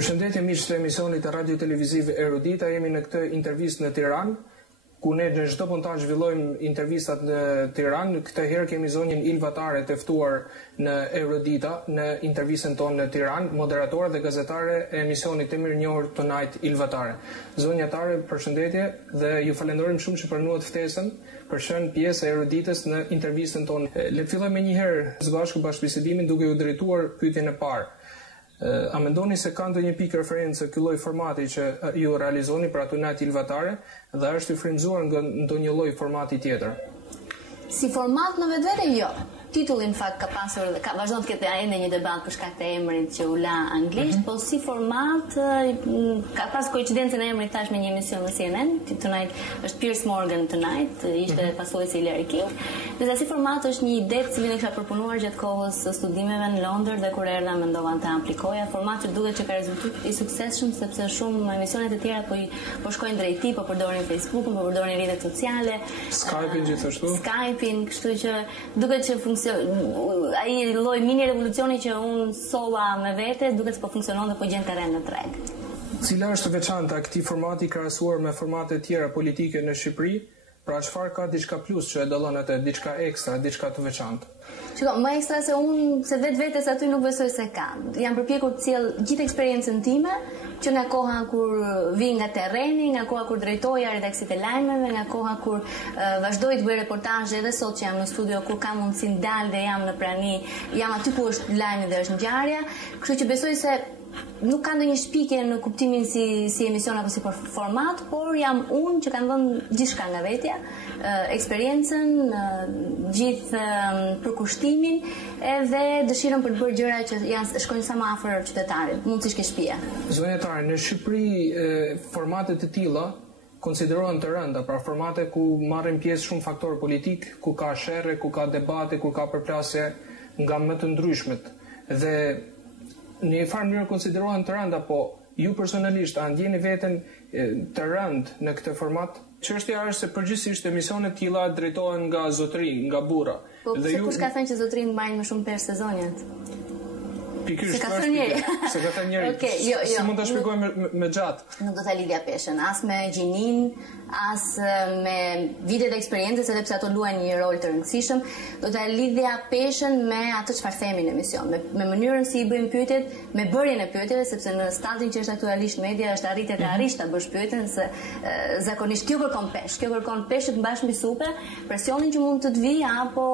Përshëndetje miq të emisionit të radio televiziv Erudita, jemi në këtë intervistë në Tiranë, ku ne në çdo puntat zhvillojmë intervistat në Tiranë. Këtë herë kemi zonjën Ilva Tare të ftuar në Erudita në intervistën tonë në Tiranë, moderatore dhe gazetare e emisionit të mirënjohur Tonight Ilva Tare. Zonja Tare, përshëndetje dhe ju falenderojmë shumë që pranuat ftesën për qenë pjesë e Eruditës në intervistën tonë. Le të fillojmë menjëherë së bashku bashkëbisedimin duke u drejtuar pyetjen e parë. A mendoni se ka ndonjë pikë referencë ky lloj formati që ju realizoni për Tonight Ilva Tare dhe është i frymzuar nga ndonjë lloj formati tjetër? Si format në vetvete jo. Titulli në fakt ka pasur dhe ka vazhdon të ketë ende një debat për shkak të emrit që u la anglisht, po si format ka pas koincidencën e emrit tash me një emision në CNN, Tonight është Piers Morgan Tonight, ishte pasuesi i Larry King. Dhe si format është një ide të cilën e kisha përpunuar gjatë kohës së studimeve në Londër dhe kur erdha mendova ta aplikoja. Format që duket që ka rezultat i suksesshëm sepse shumë emisionet e tjera po shkojnë drejt tij, po përdorin Facebookun, po përdorin rrjetet sociale, Skype-in gjithashtu. Skype-in, kështu që duket që ai lloj mini revolucioni që unë solla me vete duket se po funksionon dhe po gjen terren në treg. Cila është veçanta e këtij formati krahasuar me formate tjera politike në Shqipëri? Pra çfarë ka diçka plus që e dallon atë, diçka ekstra, diçka të veçantë? Shiko, më ekstra se vetes aty nuk besoj se ka. Jam përpjekur të sjell gjithë eksperiencën time, që nga koha kur vi nga terreni, nga koha kur drejtoja redaksit e lajmeve, nga koha kur vazhdoj të bëj reportazhe edhe sot që jam në studio, kur kam mundësi ndal dhe jam në prani, jam aty ku është lajmi dhe është ngjarja, kështu që besoj se nuk ka ndonjë shpikje në kuptimin si emision apo si format, por jam unë që kam dhënë gjithçka nga vetja, eksperiencën, gjithë përkushtimin edhe dëshirën për të bërë gjëra që shkojnë sa më afër qytetarit, mundësisht ke shtëpia. Zonja Tare, në Shqipëri formate të tilla konsiderohen të rënda, pra formate ku marrin pjesë shumë faktorë politik, ku ka sherrë, ku ka debate, ku ka përplasje nga më të ndryshmet. Dhe në një farë mënyrë konsiderohen të rënda, po ju personalisht a ndjeni veten të rënd në këtë format? Çështja është se përgjithsisht emisionet tilla drejtohen nga zotëri, nga burra. Po pse kush ka thënë që zotërinë mbajnë më shumë peshë se zonjat? Pikërisht se ka thënë njëri. Se ka thënë njëri. Okay, jo. Si mund ta shpjegojmë me gjatë? Nuk do ta lidhja peshën, as me gjinin, as me vitet e eksperiencës, edhe pse ato luajnë një rol të rëndësishëm, do ta lidhja peshën me atë çfarë themi në emision, me mënyrën si i bëjmë pyetjet, me bërjen e pyetjeve, sepse në stadin që është aktualisht media është arritje të arrish ta bësh pyetjen se zakonisht kjo kërkon peshë të mbash mbi supe, presionin që mund të të vijë apo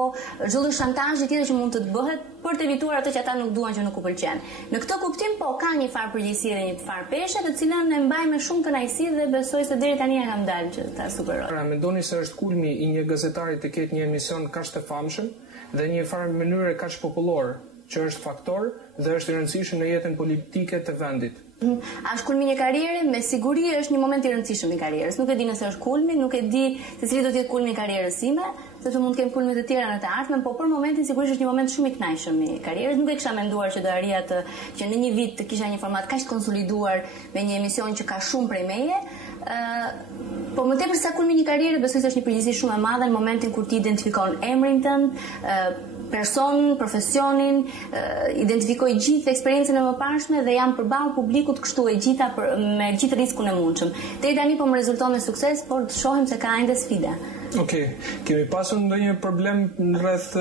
çdo lloj shantazhi tjetër që mund të të bëhet për të evituar atë që ata nuk duan, që nuk u pëlqen. Në këtë kuptim po ka një farë përgjegjësie dhe një farë peshe, të cilën e mbaj me shumë kënaqësi dhe besoj se deri tani e kam dalë që ta superoj. Pra mendoni se është kulmi i një gazetari të ketë një emision kaq të famshëm dhe një farë mënyrë kaq popullore, që është faktor dhe është i rëndësishëm në jetën politike të vendit? A është kulmi një karriere? Me siguri është një moment i rëndësishëm i karrierës. Nuk e di nëse është kulmi, nuk e di se cili do të jetë kulmi i karrierës sime, sepse mund të kem kulme të tjera në të ardhmen, po për momentin sigurisht është një moment shumë i kënaqshëm i karrierës. Nuk e kisha menduar që do arrija që në një vit të kisha një format kaq të konsoliduar me një emision që ka shumë prej meje. Po më tepër sa kulmi një karriere, besoj se është një përgjegjësi shumë e madhe në momentin kur ti identifikon emrin tënd, personin, profesionin, identifikoj gjithë eksperiencën e mëparshme dhe jam përballë publikut kështu e gjitha me gjithë riskun e mundshëm. Deri tani po më rezulton me sukses, por të shohim se ka ende sfida. Okej, kemi pasur ndonjë problem rreth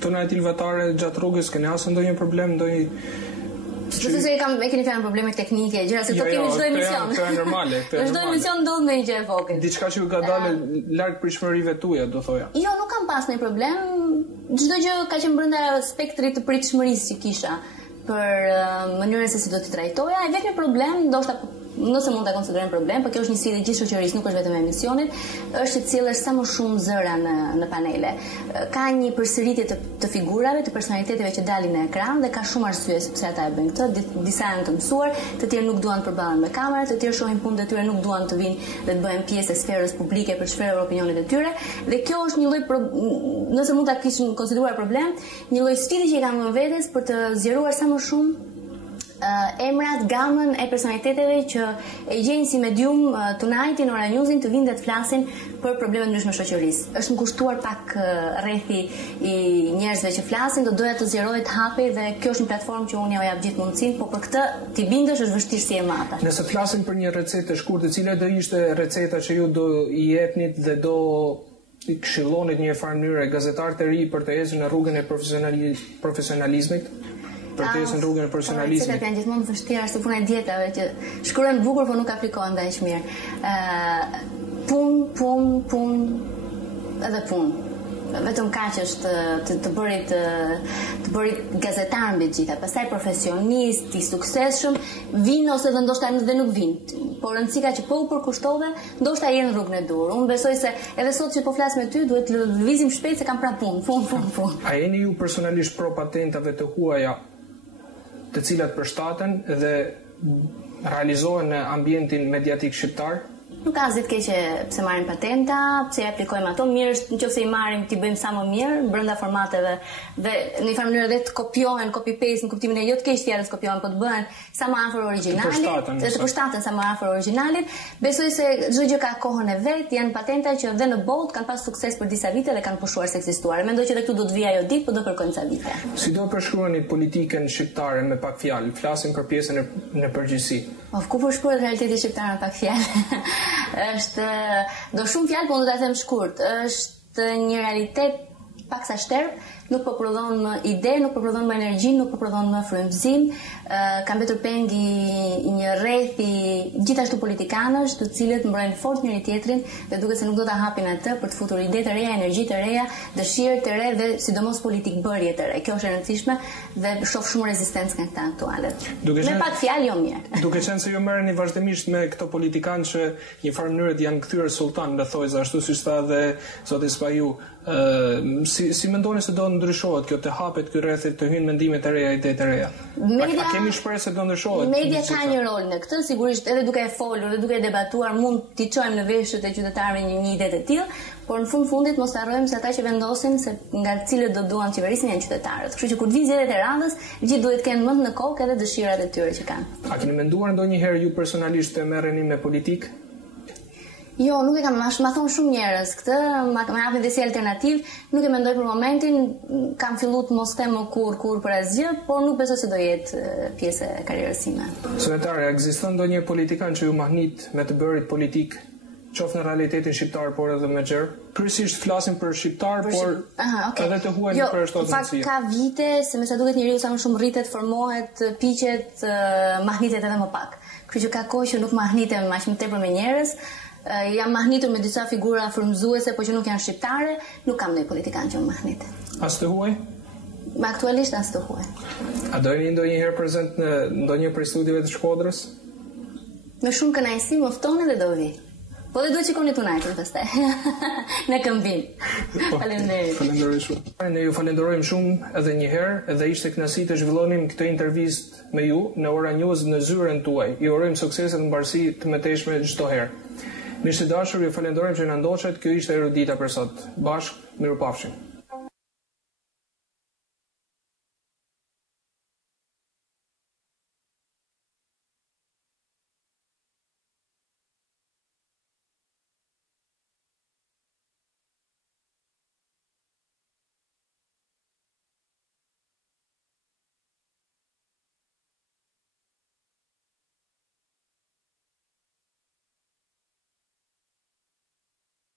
Tonight Ilva Tare gjatë rrugës? Keni pasur ndonjë problem, Nëse se keni fjalën probleme teknike, gjëra se to kemi çdo emision. Kjo është normale, çdo emision ndodh me një gjë e vogël. Diçka që ka dalë larg pritshmërive tuaja, do thoja. Jo, nuk kam pas ndonjë problem. Çdo gjë ka qenë brenda spektrit të pritshmërisë që kisha për mënyrën se si do t'i trajtoja. E vetmi problem, ndoshta nëse mund ta konsiderojmë problem, por kjo është një sfidë gjithë shoqërisë, nuk është vetëm e emisionit, është të cillesh sa më shumë zëra në panele. Ka një përsëritje të figurave, të personaliteteve që dalin në ekran dhe ka shumë arsye sepse ata e bëjnë këtë. Disa janë të mësuar, të tjerë nuk duan të përballen me kamerat, të tjerë shohin punën e tyre, nuk duan të vinë dhe të bëhen pjesë e sferës publike për të shprehur opinionet e tyre. Dhe kjo është një lloj, nëse mund ta kishin konsideruar problem, një lloj sfidë që i kam vënë vetes për të zgjeruar sa më shumë emrat, gamën e personaliteteve që e gjejnë si medium Tonight-in, Ora News-in të vinë dhe të flasin për problemet ndryshme shoqërisë. Është më kushtuar pak rrethi i njerëzve që flasin, do doja të zgjerohet hapi dhe kjo është një platformë që unë ja jap gjithë mundësinë, por për këtë ti bindesh është vështirë si e mata. Nëse flasim për një recetë të shkurtër, cila do ishte receta që ju do i jepnit dhe do i këshillonit një farë mënyrë gazetarët e ri për të ecur në rrugën e profesionalizmit? Për të ecur në rrugën e profesionalizmit. Recetat janë gjithmonë vështira, është puna e dietave që shkruajnë bukur por nuk aplikojnë dhe aq mirë. Pun edhe pun. Vetëm kaq është të bërit gazetar mbi gjitha, pastaj profesionist i suksesshëm vinë ose ndoshta dhe nuk vinë. Por rëndësika që po u përkushtove, ndoshta je në rrugën e dur. Unë besoj se edhe sot që po flas me ty duhet të lëvizim shpejt se kam pra punë. A jeni ju personalisht pro patentave të huaja, të cilat përshtaten dhe realizohen në ambientin mediatik shqiptar? Nuk ka asgjë të keqe pse marrim patenta, pse i aplikojmë ato. Mirë është nëse i marrim ti bëjmë sa më mirë brenda formateve dhe në një farë mënyrë edhe të kopjohen, copy paste në kuptimin e jo të keq fjalës kopjohen, po të bëhen sa më afër originalit, të përshtaten sa më afër originalit. Besoj se çdo gjë ka kohën e vet, janë patenta që dhe në botë kanë pas sukses për disa vite dhe kanë pushuar se ekzistuar. Mendoj që edhe këtu do të vijë ajo ditë, po do kërkojmë ca vite. Si do përshkruani politikën shqiptare me pak fjalë? Flasim për pjesën në përgjithësi. Ku përshkruhet realiteti shqiptar me pak fjalë? Është do shumë fjalë, po unë do ta them shkurt. Është një realitet paksa shterp, nuk po prodhon më ide, nuk po prodhon më energji, nuk po prodhon më frymëzim. Ka mbetur peng një rrethi gjithashtu politikanësh, të cilët mbrojnë fort njëri tjetrin dhe duket se nuk do ta hapin atë për të futur ide të reja, energji të reja, dëshirë të re dhe sidomos politikbërje të re. Kjo është e rëndësishme dhe shoh shumë rezistencë nga këta aktualet. Me pak fjalë jo mirë. Duke qenë se ju merreni vazhdimisht me këto politikanë që një farë mënyrë janë kthyer sultan në thojza, ashtu siç tha dhe zoti Spaju, si mendoni se do ndryshohet kjo, të hapet ky rreth, të hyjnë mendime të reja, ide të reja? A kemi shpresë se do ndryshohet? Media ka një rol në këtë, sigurisht edhe duke e folur dhe duke e debatuar mund t'i çojmë në veshët e qytetarëve një ide të tillë, por në fundit mos harrojmë se ata që vendosin se nga cilët do duan qeverisin janë qytetarët. Kështu që kur vijnë zgjedhjet e radhës, gjithë duhet të kenë mend në kokë edhe dëshirat e tyre që kanë. A keni menduar ndonjëherë ju personalisht të merreni me politikë? Jo, nuk e kam, ma thonë shumë njerëz këtë, ma japin dhe si alternativë, nuk e mendoj për momentin, kam filluar të mos them më kur për asgjë, por nuk besoj se do jetë pjesë e karrierës sime. Zyrtare, ekziston ndonjë politikan që ju mahnit me të bërit politik, qoftë në realitetin shqiptar, por edhe me gjerë? Kryesisht flasim për shqiptar, por edhe të huaj në përshtatën e si. Ka vite, se me sa duket njeriu sa më shumë rritet, formohet, piqet, mahnitet edhe më pak. Kështu që ka kohë që nuk mahnitem aq më tepër me njerëz. Jam mahnitur me disa figura frymëzuese, po që nuk janë shqiptare, nuk kam ndonjë politikan që më mahnit. As të huaj? Aktualisht as të huaj. A do jeni ndonjëherë prezent në ndonjë prej studiove të Shkodrës? Me shumë kënaqësi, më ftoni dhe do vi. Po dhe duhet shikoni Tonight-in pastaj. Në këmbim. Faleminderit. Falenderoj shumë. Ne ju falenderojmë shumë edhe një herë, edhe ishte kënaqësi të zhvillonim këtë intervistë me ju në Ora News në zyrën tuaj. Ju urojmë suksese dhe mbarësi të mëtejshme çdo herë. Miq të dashur, ju falenderojmë që na ndoqët. Kjo ishte Erudita për sot. Bashkë, mirupafshim.